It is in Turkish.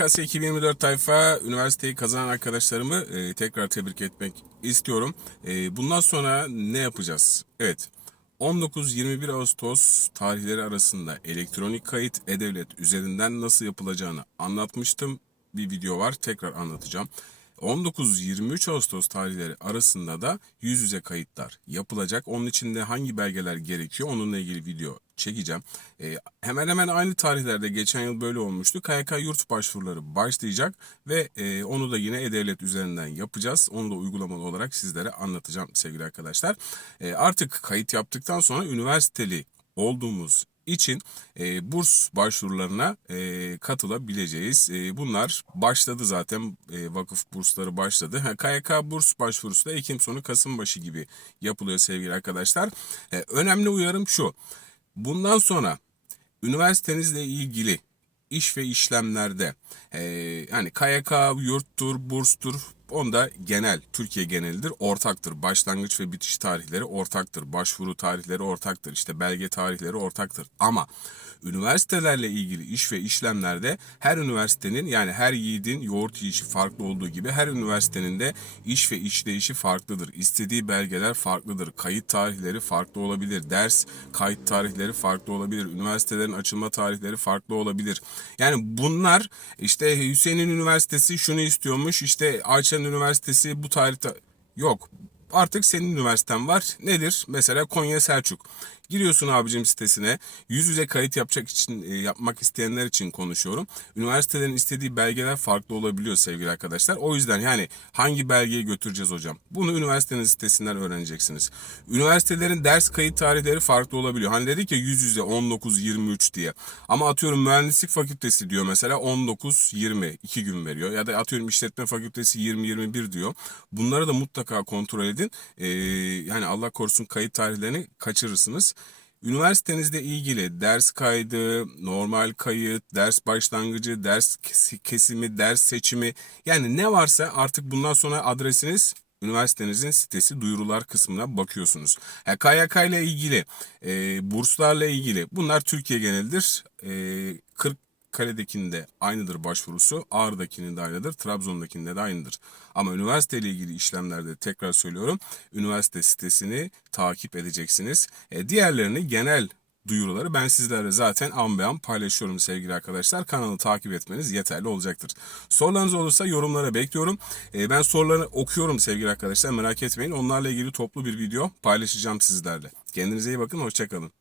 KS 2024 tayfa üniversiteyi kazanan arkadaşlarımı e, tekrar tebrik etmek istiyorum. E, bundan sonra ne yapacağız? Evet. 19-21 Ağustos tarihleri arasında elektronik kayıt e-devlet üzerinden nasıl yapılacağını anlatmıştım. Bir video var tekrar anlatacağım. 19-23 Ağustos tarihleri arasında da yüz yüze kayıtlar yapılacak. Onun için de hangi belgeler gerekiyor onunla ilgili video çekeceğim. Ee, hemen hemen aynı tarihlerde geçen yıl böyle olmuştu. KYK yurt başvuruları başlayacak ve e, onu da yine E-Devlet üzerinden yapacağız. Onu da uygulamalı olarak sizlere anlatacağım sevgili arkadaşlar. E, artık kayıt yaptıktan sonra üniversiteli olduğumuz için e, burs başvurularına e, katılabileceğiz. E, bunlar başladı zaten e, vakıf bursları başladı. Ha, KYK burs başvurusu da Ekim sonu Kasım başı gibi yapılıyor sevgili arkadaşlar. E, önemli uyarım şu. Bundan sonra üniversitenizle ilgili iş ve işlemlerde e, hani KYK yurttur, burstur onda genel, Türkiye genelidir, ortaktır. Başlangıç ve bitiş tarihleri ortaktır. Başvuru tarihleri ortaktır. İşte belge tarihleri ortaktır. Ama üniversitelerle ilgili iş ve işlemlerde her üniversitenin yani her yiğidin yoğurt yiyişi farklı olduğu gibi her üniversitenin de iş ve işleyişi farklıdır. İstediği belgeler farklıdır. Kayıt tarihleri farklı olabilir. Ders kayıt tarihleri farklı olabilir. Üniversitelerin açılma tarihleri farklı olabilir. Yani bunlar işte Hüseyin'in üniversitesi şunu istiyormuş. işte Ayça'nın üniversitesi bu tarihte yok. Artık senin üniversiten var. Nedir? Mesela Konya Selçuk. Giriyorsun abicim sitesine. Yüz yüze kayıt yapacak için e, yapmak isteyenler için konuşuyorum. Üniversitelerin istediği belgeler farklı olabiliyor sevgili arkadaşlar. O yüzden yani hangi belgeyi götüreceğiz hocam? Bunu üniversitenin sitesinden öğreneceksiniz. Üniversitelerin ders kayıt tarihleri farklı olabiliyor. Hani dedik ya yüz yüze 19-23 diye. Ama atıyorum mühendislik fakültesi diyor mesela 19-20 2 gün veriyor. Ya da atıyorum işletme fakültesi 20-21 diyor. Bunları da mutlaka kontrol edin. Ee, yani Allah korusun kayıt tarihlerini kaçırırsınız. Üniversitenizle ilgili ders kaydı, normal kayıt, ders başlangıcı, ders kes- kesimi, ders seçimi yani ne varsa artık bundan sonra adresiniz üniversitenizin sitesi duyurular kısmına bakıyorsunuz. Ha, KYK ile ilgili, e, burslarla ilgili bunlar Türkiye genelidir. E, 40 Kale'dekinde aynıdır başvurusu, Ağrı'dakinin de aynıdır, Trabzon'dakinde de aynıdır. Ama üniversite ile ilgili işlemlerde tekrar söylüyorum, üniversite sitesini takip edeceksiniz. E, diğerlerini genel duyuruları ben sizlerle zaten an be an paylaşıyorum sevgili arkadaşlar. Kanalı takip etmeniz yeterli olacaktır. Sorularınız olursa yorumlara bekliyorum. E, ben soruları okuyorum sevgili arkadaşlar merak etmeyin. Onlarla ilgili toplu bir video paylaşacağım sizlerle. Kendinize iyi bakın, hoşçakalın.